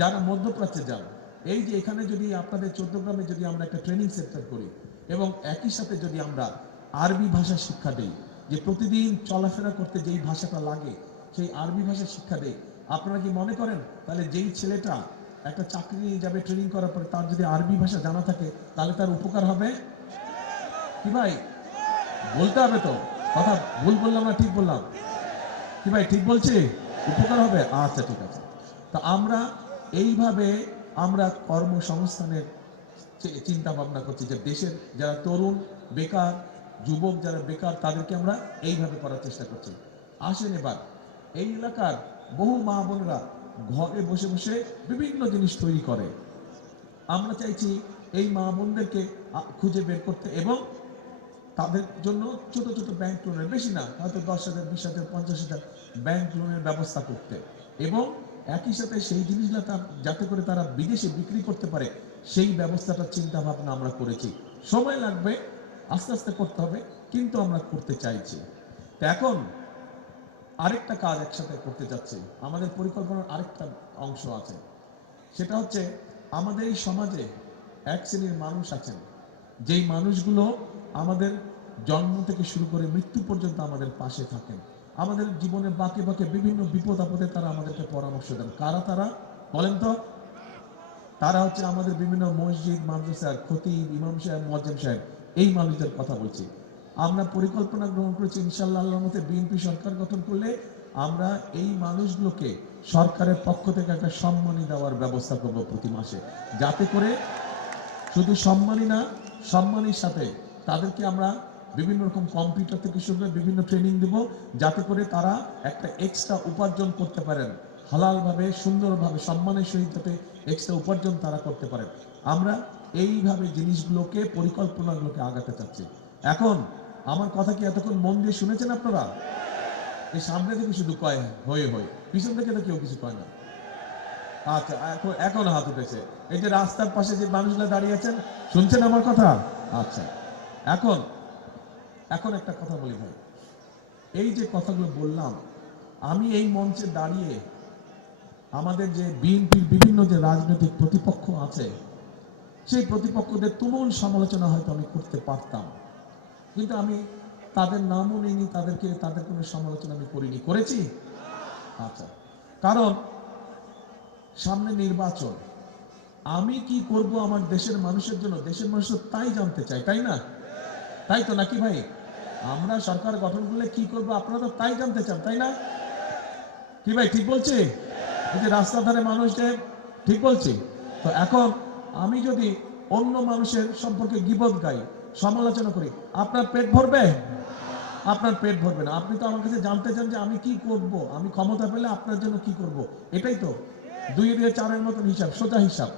যারা মধ্যপ্রাচ্যে যান, এই যে এখানে যদি আপনাদের চট্টগ্রামে যদি আমরা একটা ট্রেনিং সেন্টার করি এবং একই সাথে যদি আমরা আরবি ভাষা শিক্ষা দেই, যে প্রতিদিন চলাফেরা করতে যেই ভাষাটা লাগে সেই আরবি ভাষা শিক্ষা দেই, আপনারা কি মনে করেন তাহলে যেই ছেলেটা একটা চাকরি নিয়ে যাবে ট্রেনিং করার পরে তার যদি আরবি ভাষা জানা থাকে তাহলে তার উপকার হবে কি ভাই? বলতে হবে তো, কথা ভুল বললাম না ঠিক বললাম কি ভাই? ঠিক বলছি? উপকার হবে? আচ্ছা ঠিক আছে। তা আমরা এইভাবে আমরা কর্মসংস্থানের চিন্তা ভাবনা করছি যে দেশের যারা তরুণ বেকার যুবক যারা বেকার তাদেরকে আমরা এইভাবে করার চেষ্টা করছি। আসেন এবার এই এলাকার বহু মা বোনেরা ঘরে বসে বসে বিভিন্ন জিনিস তৈরি করে। আমরা চাইছি এই মা বোনদেরকে খুঁজে বের করতে এবং তাদের জন্য ছোট ছোট ব্যাংক লোনের, বেশি না হয়তো 10,000 20,000 50,000 ব্যাংক লোনের ব্যবস্থা করতে এবং একই সাথে সেই জিনিসগুলো যাতে করে তারা বিদেশে বিক্রি করতে পারে সেই ব্যবস্থাটা চিন্তা ভাবনা আমরা করেছি। সময় লাগবে, আস্তে আস্তে করতে হবে, কিন্তু আমরা করতে চাইছি। তো এখন আরেকটা কাজ একসাথে করতে যাচ্ছি, আমাদের পরিকল্পনার আরেকটা অংশ আছে, সেটা হচ্ছে আমাদের এই সমাজে এক শ্রেণীর মানুষ আছেন যেই মানুষগুলো আমাদের জন্ম থেকে শুরু করে মৃত্যু পর্যন্ত আমাদের পাশে থাকেন, আমাদের জীবনে বাঁকে বাঁকে বিভিন্ন বিপদ আপদে তারা আমাদেরকে পরামর্শ দেন। কারা তারা বলেন তো? তারা হচ্ছে আমাদের বিভিন্ন মসজিদ মাদ্রাসার খতিব ইমাম সাহেব মুয়াজ্জিম সাহেব, এই মানুষদের কথা বলছি। আমরা পরিকল্পনা গ্রহণ করেছি ইনশাআল্লাহ আল্লাহর মতে বিএনপি সরকার গঠন করলে আমরা এই মানুষগুলোকে সরকারের পক্ষ থেকে একটা সম্মানী দেওয়ার ব্যবস্থা করব প্রতি মাসে, যাতে করে শুধু সম্মানই না, সম্মানের সাথে তাদেরকে আমরা বিভিন্ন রকম কম্পিউটার থেকে শুরু করে বিভিন্ন ট্রেনিং দেব, যাতে করে তারা একটা এক্সট্রা উপার্জন করতে পারেন, হালালভাবে সুন্দরভাবে সম্মানের সহিত যাতে এক্সট্রা উপার্জন তারা করতে পারেন। আমরা এইভাবে জিনিসগুলোকে পরিকল্পনাগুলোকে আগাতে চাচ্ছি। এখন আমার কথা কি এতক্ষণ মন দিয়ে শুনেছেন আপনারা? এই সামনে থেকে শুধু কয় হয়ে হয়ে, পিছন থেকে তো কেউ কিছু কয় না। আচ্ছা, এখন হাত উঠেছে। এই যে রাস্তার পাশে যে মানুষগুলো দাঁড়িয়ে আছেন, শুনছেন আমার কথা? আচ্ছা, এখন এখন একটা কথা বলি ভাই, এই যে কথাগুলো বললাম, আমি এই মঞ্চে দাঁড়িয়ে আমাদের যে বিএনপির বিভিন্ন যে রাজনৈতিক প্রতিপক্ষ আছে সেই প্রতিপক্ষদের তুমুল সমালোচনা হয়তো আমি করতে পারতাম, কিন্তু আমি তাদের নামও নিইনি, তাদের কোনো সমালোচনা আমি করিনি। করেছি? আচ্ছা, কারণ সামনে নির্বাচন, আমি কি করব আমার দেশের মানুষের জন্য, দেশের মানুষ তাই জানতে চায়, তাই না? তাই তো নাকি ভাই? আমরা সরকার গঠন করলে কি করব আপনারা তো তাই জানতে চান, তাই না? কি ভাই ঠিক বলছি? এই যে রাস্তার ধারে মানুষ যে, ঠিক বলছি তো? এখন আমি যদি অন্য মানুষের সম্পর্কে গীবত গাই, সমালোচনা করি, আপনার পেট ভরবে? আপনার পেট ভরবে না। আপনি তো আমার কাছে জানতে চান যে আমি কি করব, আমি ক্ষমতা পেলে আপনার জন্য কি করব, এটাই তো 2 দিয়ে 4-এর মতন হিসাব, সোজা হিসাব।